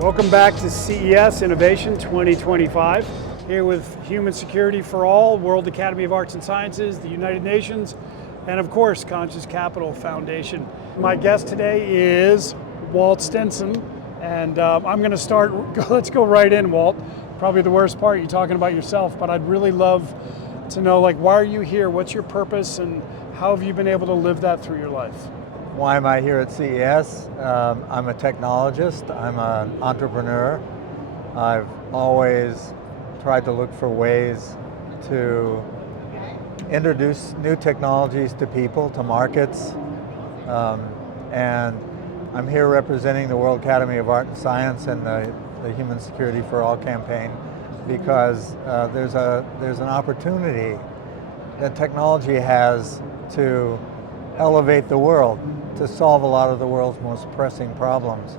Welcome back to CES Innovation 2025. Here with Human Security for All, World Academy of Arts and Sciences, the United Nations, and of course, Conscious Capital Foundation. My guest today is Walt Stinson, and I'm going to start, let's go right in, Walt. Probably the worst part, you're talking about yourself, but I'd really love to know, why are you here? What's your purpose, and how have you been able to live that through your life? Why am I here at CES? I'm a technologist, I'm an entrepreneur. I've always tried to look for ways to introduce new technologies to people, to markets. And I'm here representing the World Academy of Art and Science and the Human Security for All campaign because there's an opportunity that technology has to elevate the world, to solve a lot of the world's most pressing problems,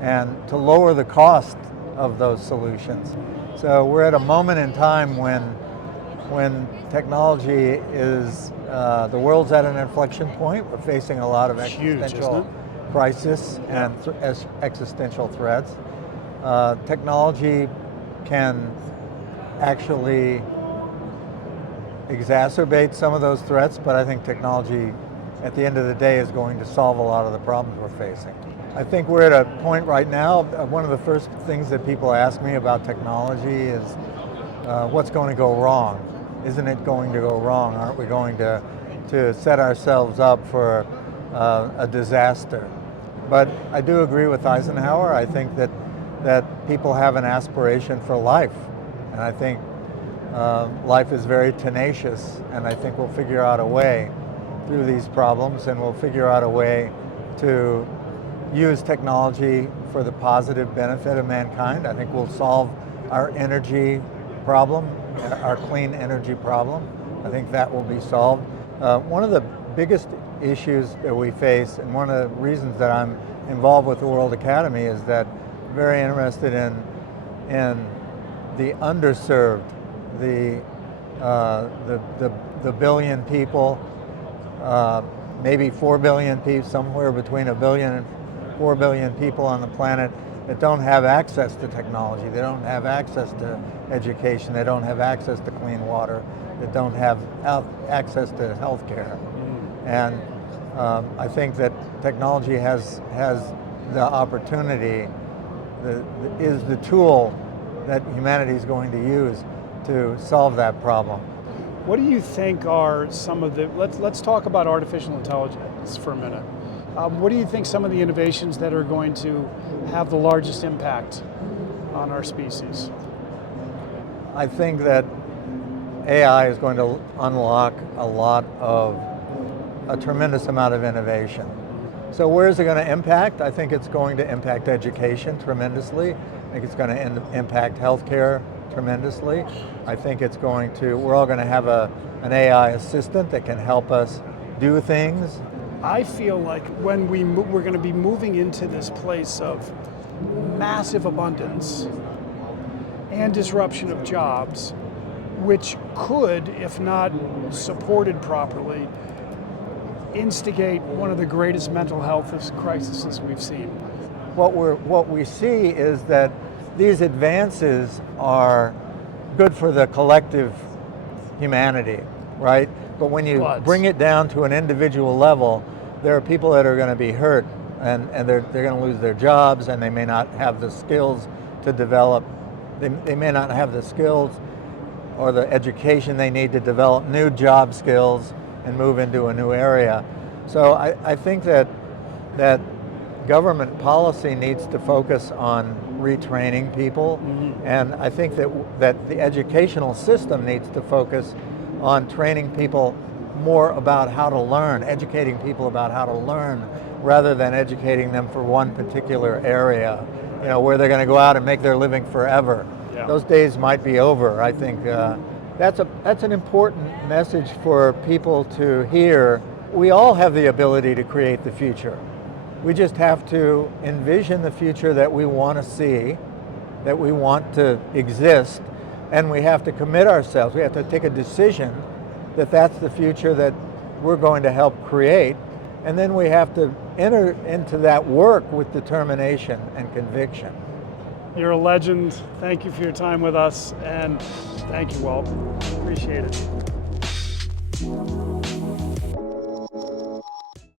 and to lower the cost of those solutions. So we're at a moment in time when technology is, the world's at an inflection point. We're facing a lot of existential crisis and existential threats. Technology can actually exacerbate some of those threats, but I think technology at the end of the day is going to solve a lot of the problems we're facing. I think we're at a point right now, one of the first things that people ask me about technology is what's going to go wrong? Isn't it going to go wrong? Aren't we going to set ourselves up for a disaster? But I do agree with Eisenhower. I think that people have an aspiration for life. And I think life is very tenacious, and I think we'll figure out a way through these problems, and we'll figure out a way to use technology for the positive benefit of mankind. I think we'll solve our energy problem, our clean energy problem. I think that will be solved. One of the biggest issues that we face, and one of the reasons that I'm involved with the World Academy, is that I'm very interested in the underserved, the billion people, maybe 4 billion people, somewhere between 1 billion and 4 billion people on the planet that don't have access to technology, they don't have access to education, they don't have access to clean water, they don't have access to health care. And I think that technology has the opportunity, is the tool that humanity is going to use to solve that problem. What do you think are some of the, let's talk about artificial intelligence for a minute. What do you think some of the innovations that are going to have the largest impact on our species? I think that AI is going to unlock a tremendous amount of innovation. So where is it going to impact? I think it's going to impact education tremendously. I think it's going to impact healthcare tremendously. I think it's going to, we're all going to have an AI assistant that can help us do things. I feel like when we're going to be moving into this place of massive abundance and disruption of jobs, which could, if not supported properly, instigate one of the greatest mental health crises we've seen. What we see is that these advances are good for the collective humanity, right? But when you bring it down to an individual level, there are people that are going to be hurt, and they're going to lose their jobs, and they may not have the skills to develop. They may not have the skills or the education they need to develop new job skills and move into a new area. So I think that government policy needs to focus on retraining people, and I think that the educational system needs to focus on training people more about how to learn, educating people about how to learn, rather than educating them for one particular area, where they're going to go out and make their living forever. Yeah. Those days might be over. I think that's an important message for people to hear. We all have the ability to create the future. We just have to envision the future that we want to see, that we want to exist, and we have to commit ourselves. We have to take a decision that that's the future that we're going to help create, and then we have to enter into that work with determination and conviction. You're a legend. Thank you for your time with us, and thank you, Walt. Appreciate it.